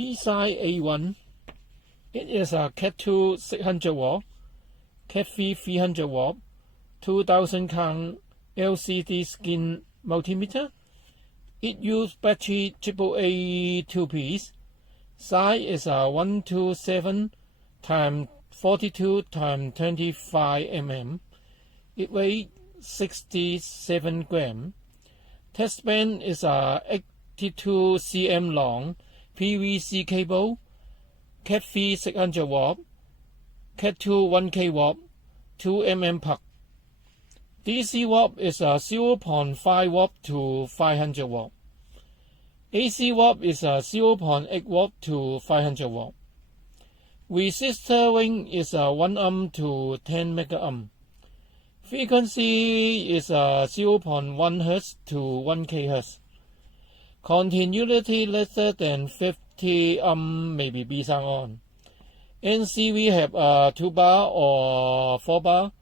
BSIDE A1. It is a CATII600V, CATII 300V, 2000 count LCD skin multimeter. It uses battery AAA 2-piece. Size is a 127 x 42 x 25 mm. It weighs 67 grams. Test band is a 82 cm long PVC cable. CATII 600V, CATII 1kW, 2 mm plug. DC watt is a 0.5 watt to 500 watt. AC watt is a 0.8 watt to 500 watt. Resistor range is a 1 ohm to 10 mega ohm. Frequency is a 0.1 Hz to 1 kHz. Continuity lesser than 50 ohm may be BSIDE on. NCV have a 2 bar or 4 bar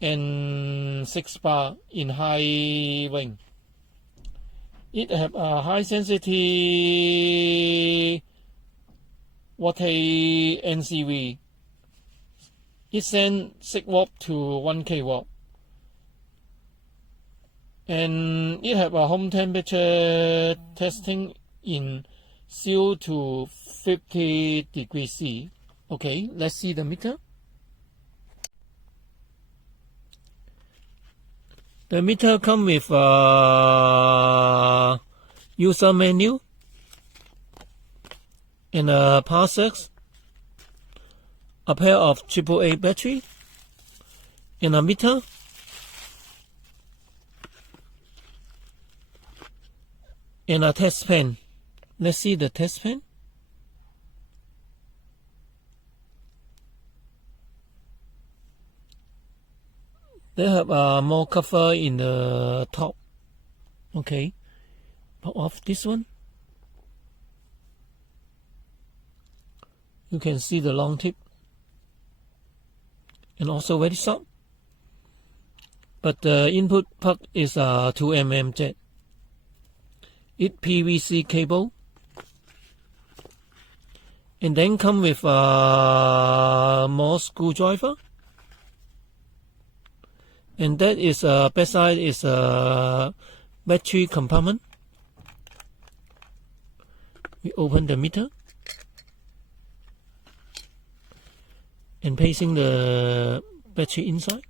and 6 bar in high range. It have a high sensitivity voltage NCV. It sends 6 watt to 1 kW. And it have a home temperature testing in 0 to 50 degrees C. Okay, let's see the meter. The meter comes with a user menu and a power source, a pair of AAA battery, and a meter. And a test pen. Let's see the test pen. They have more cover in the top. Okay, pop off this one. You can see the long tip and also very soft. But the input plug is a 2 mm jet. It PVC cable, and then come with a more screwdriver, and that is backside is a battery compartment. We open the meter and placing the battery inside.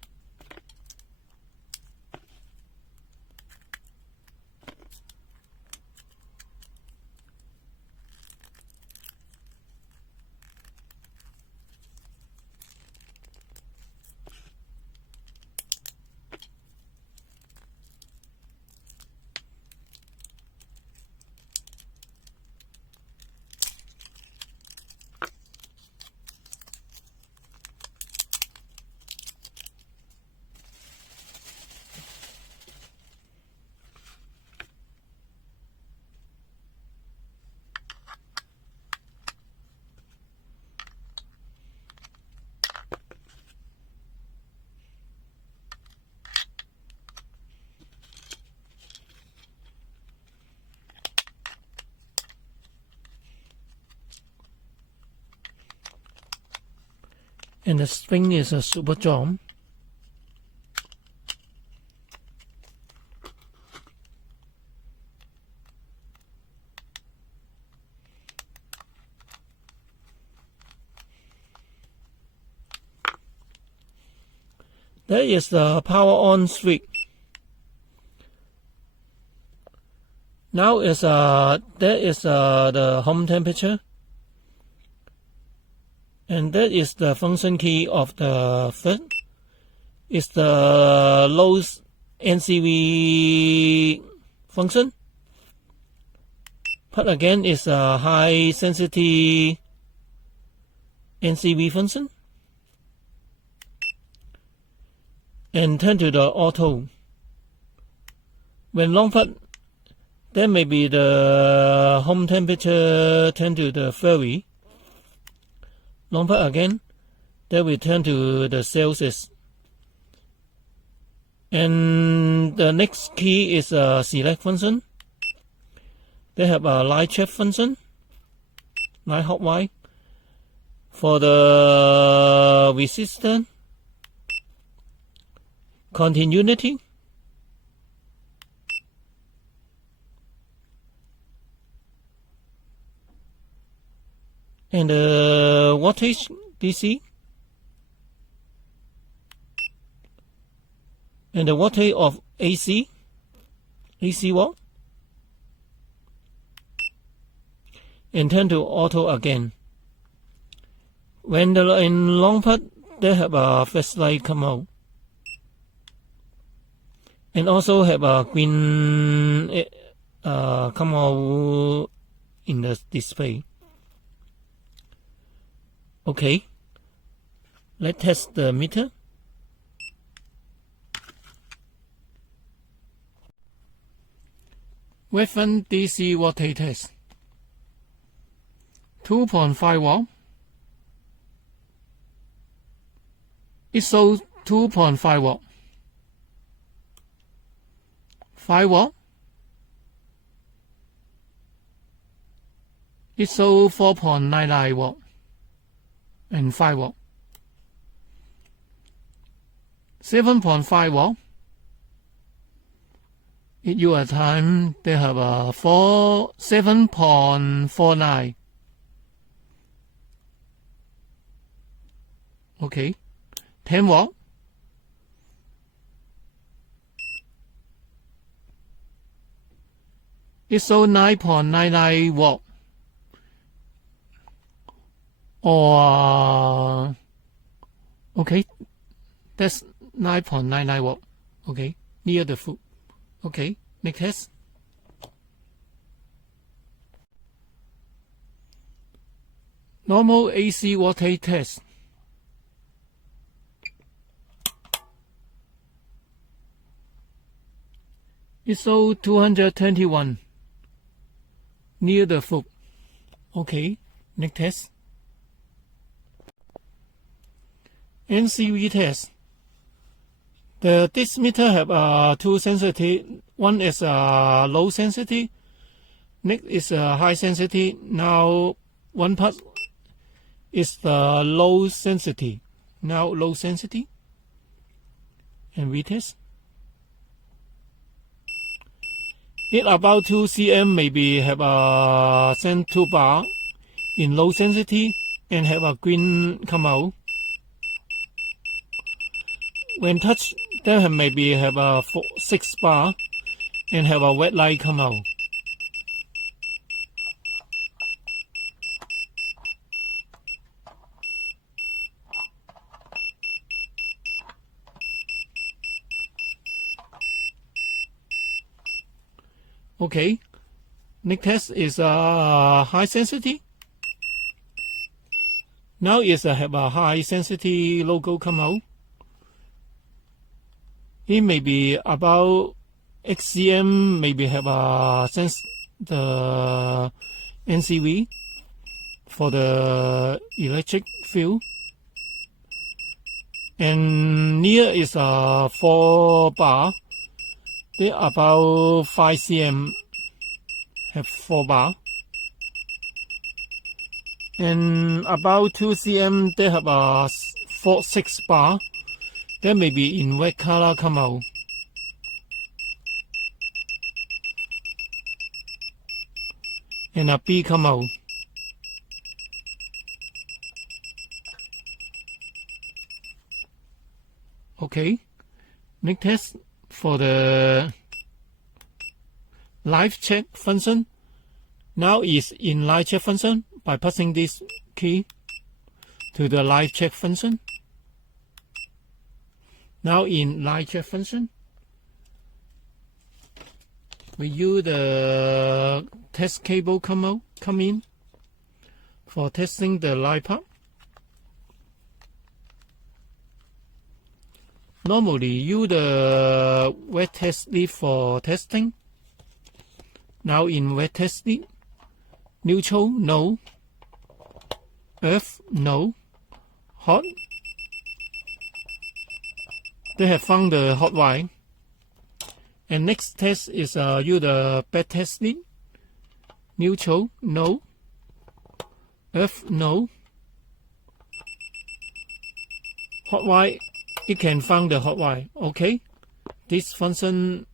And the string is a super strong. There is the power on switch. Now there is the home temperature. And that is the function key of the first. It's the low NCV function. But again, it's a high sensitivity NCV function. And turn to the auto. When long put, then maybe the home temperature turn to the vary. Long put again, then we turn to the Celsius. And the next key is a select function. They have a light check function. 9 hot wire. For the resistor continuity, and the voltage DC, and the voltage of AC volt, and turn to auto again. When the in long part, they have a flashlight come out, and also have a green come out in the display. Okay, let's test the meter. Weapon DC voltage test. 2.5 watt. It shows 2.5 watt. 5 watt. It shows 4.99 watt and 5 watt. 7.5 watt. At your time, they have a 7.49. Okay. 10 watt. It's so 9.99 watt. Or okay, that's 9.99 watt. Okay, near the foot. Okay, next test. Normal AC voltage test. It's so 221 near the foot. Okay, next test. NCV test. This meter have two sensitive. One is low sensitive, next is high sensitive. Now one part is the low sensitive. Now low sensitive, and we test. It about 2 cm maybe have a send 2 bar in low sensitivity and have a green come out. When touch, then maybe have a 6 bar and have a red light come out. Okay, next test is high sensitivity. Now is have a high sensitivity logo come out. It may be about XCM, maybe have a sense the NCV for the electric field. And near is a 4 bar. They about 5 cm have 4 bar. And about 2 cm they have a 6 bar. They may be in red color come out. And a B come out. Okay, next test for the live check function. Now is in live check function by pressing this key to the live check function. Now in live check function, we use the test cable come in for testing the live part. Normally use the wet test lead for testing. Now in wet test lead, neutral no, earth no, hot. They have found the hot wire. And next test is use the bad test lead, neutral no, F, no. Hot wire, it can find the hot wire. Okay, this function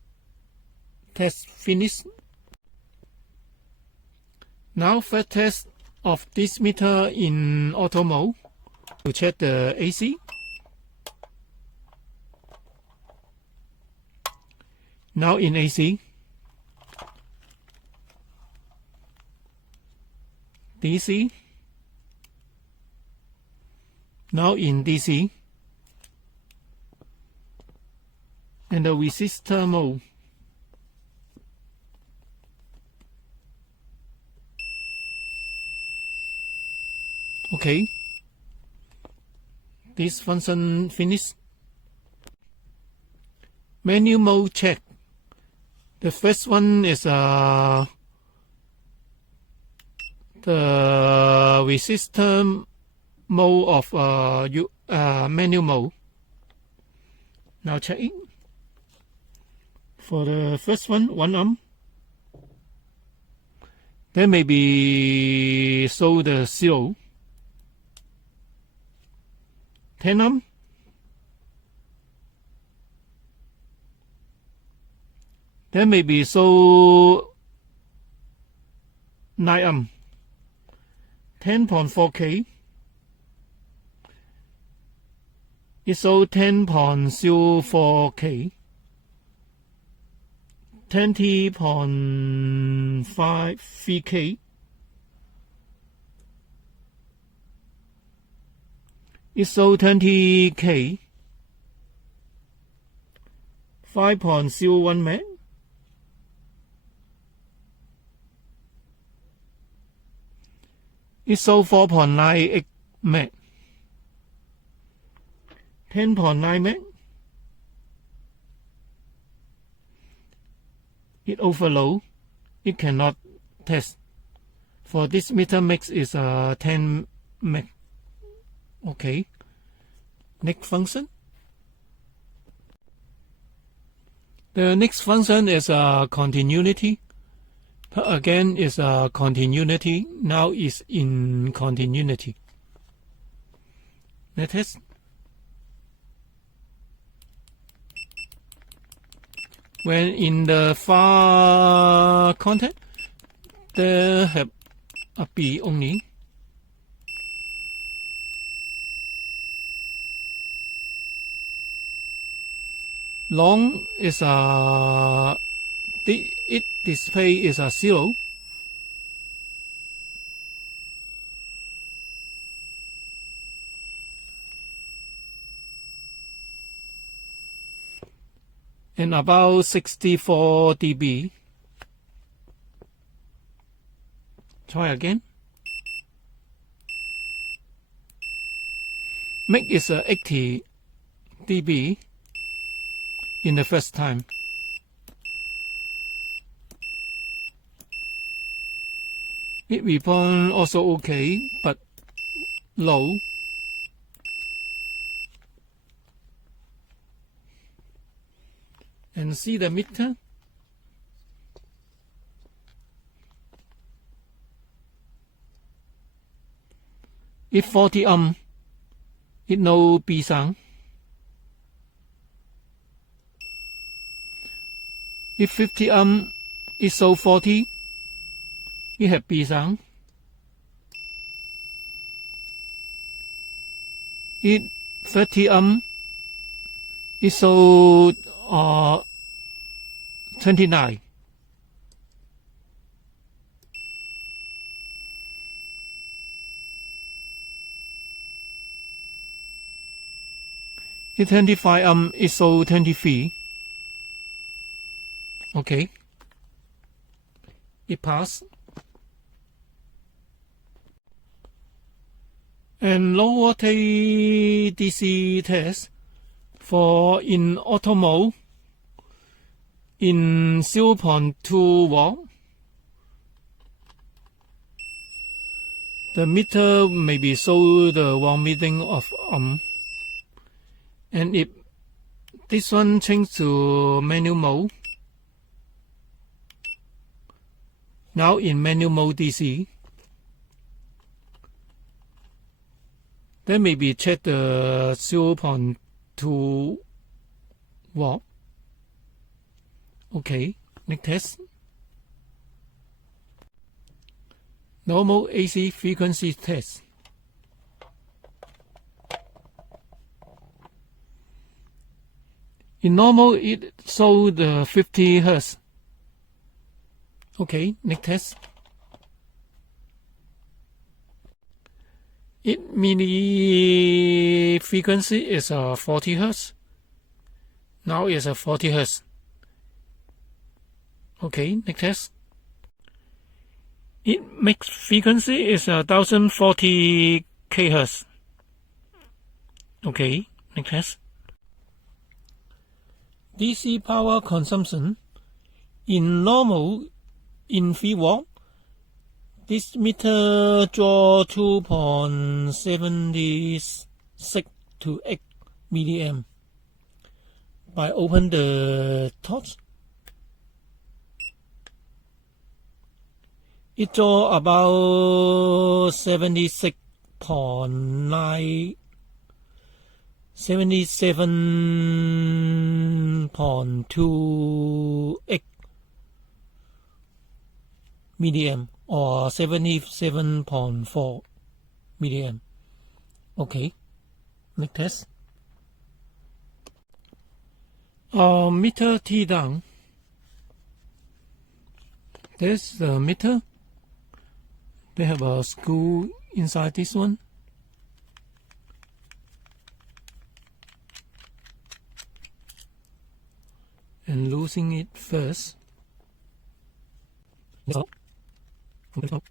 test finished. Now first test of this meter in auto mode to check the AC. Now in AC, DC, now in DC, and the resistor mode. Okay, this function finished. Menu mode check. The first one is the resistor mode of menu mode. Now check it. For the first one, 1 ohm, there may be show the 0. 10 ohm, there may be show 9 ohm. 10.4K, it shows 10.04K. 20.5 VK, it shows 20K. 5.01 meg, it shows 4.98 meg. 10.9 meg, it overload, it cannot test. For this meter mix is 10 meg. Okay, next function. The next function is continuity. Again is continuity. Now is in continuity. Let's test. When in the far contact, there have a B only. Long is it display is 0. And about 64 dB. Try again. Make is 80 dB in the first time. It respond also okay, but low. And see the meter. If 40 ohm, it no B sound. If 50 ohm, it show 40, it have B sound. If 30 ohm, it show 29. If 25 ohm, it show 23. Okay, it passed. And low voltage DC test for in auto mode in 0.2 volt. The meter maybe show the one meeting of ohm. And if this one change to manual mode, now in manual mode DC, Then maybe check the 0.2 watt. Okay, next test. Normal AC frequency test. In normal, it showed 50 Hz. Okay, next test. It mini frequency is 40 Hz. Now it's 40 Hz. Okay, next test. It max frequency is 1040 kHz. Okay, next test. DC power consumption in normal in 3 watt. This meter draw 2.76 to 8 milliamp. By open the torch, it draw about 77.28 milliamp or 77.4 milliamp. Okay, next test. Meter T down. There's the meter. They have a screw inside this one. And loosen it first. From the top.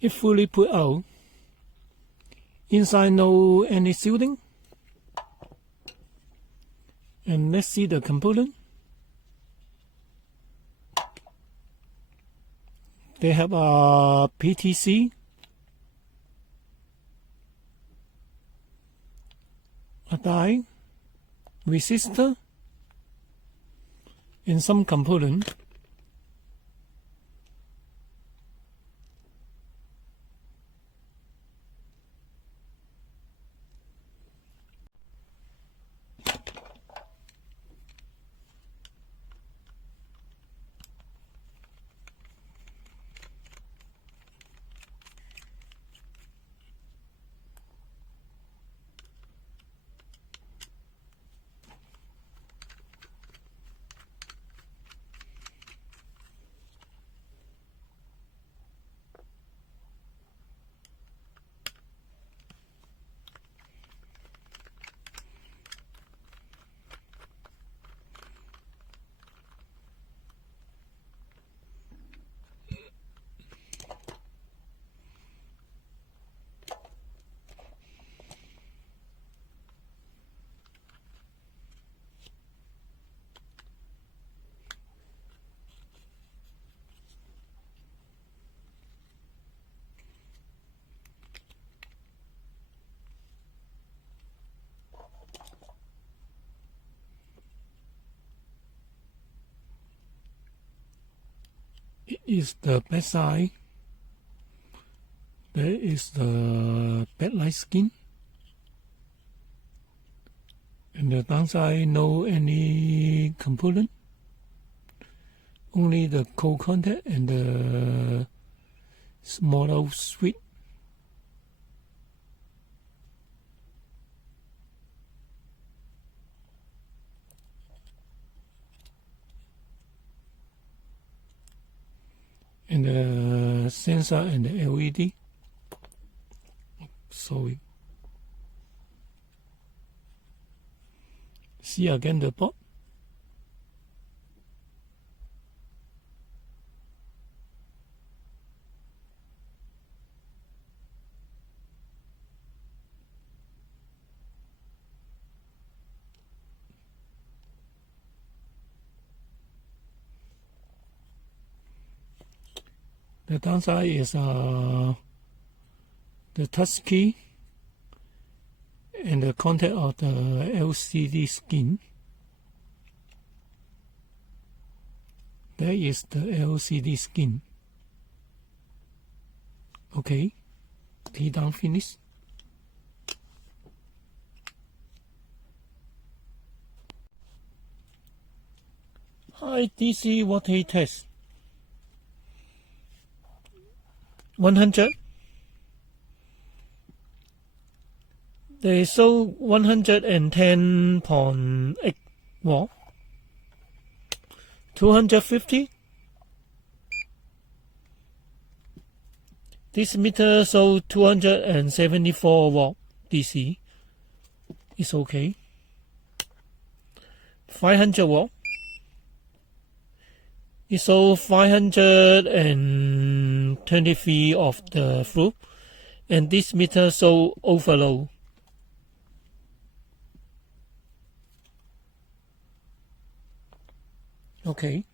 If fully put out, inside no any shielding. And let's see the component. They have a PTC, a die, resistor, and some component. It is the back side. There is the backlight skin. And the downside, no any component. Only the cold contact and the smaller switch. And the sensor and the LED. So see again the port. The downside is the touch key and the contact of the LCD skin. There is the LCD skin. Okay, key down finish. High DC voltage test. 100. They show 110.8 watt. 250. This meter shows 274 watt DC. It's okay. 500 watt. It shows 523 of the flow, and this meter shows overload. Okay.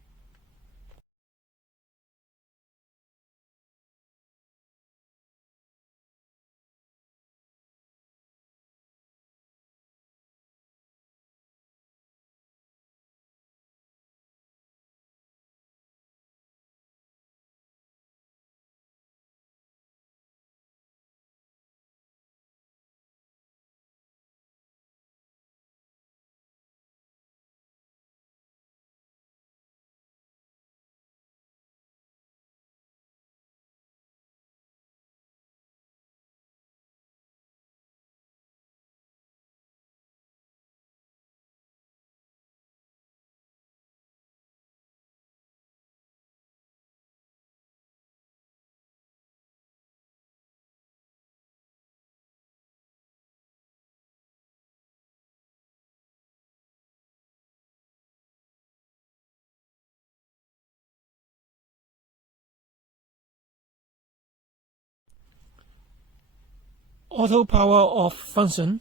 Auto power off function,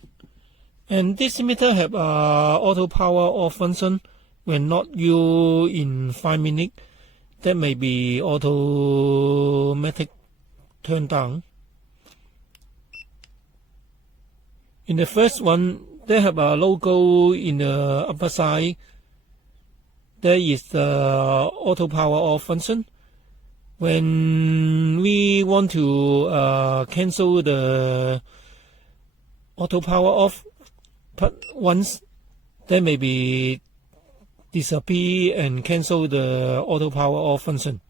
and this meter have auto power off function when not used in 5 minutes. That may be automatic turn down. In the first one, they have a logo in the upper side. There is the auto power off function. When we want to cancel the auto power off once, they may be disappear and cancel the auto power off function.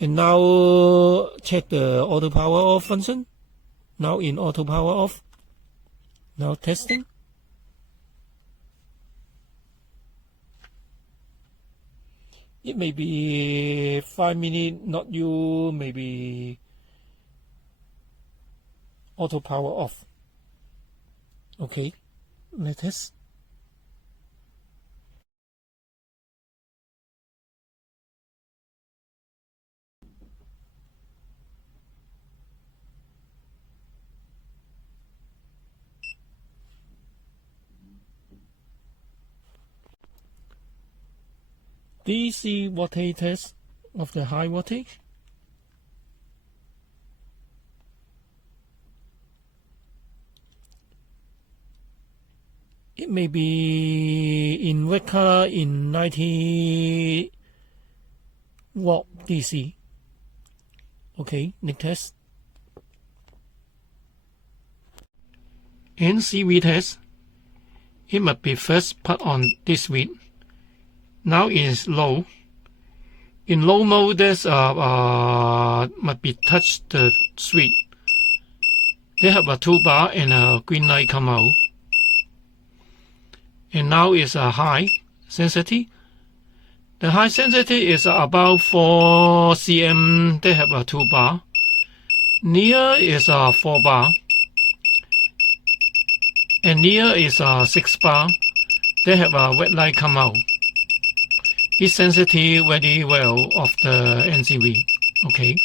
And now check the auto power off function. Now in auto power off. Now testing. It may be 5 minutes, not you, maybe auto power off. Okay, let's test. DC voltage test of the high voltage. It may be in red color in 90 watt DC. Okay, next test. NCV test. It must be first put on this switch. Now it is low. In low mode, there's must be touch the switch. They have a 2 bar and a green light come out. And now is a high sensitivity. The high sensitivity is about 4 cm. They have a 2 bar. Near is a 4 bar. And near is a 6 bar. They have a red light come out. It's sensitive very well of the NCV. Okay.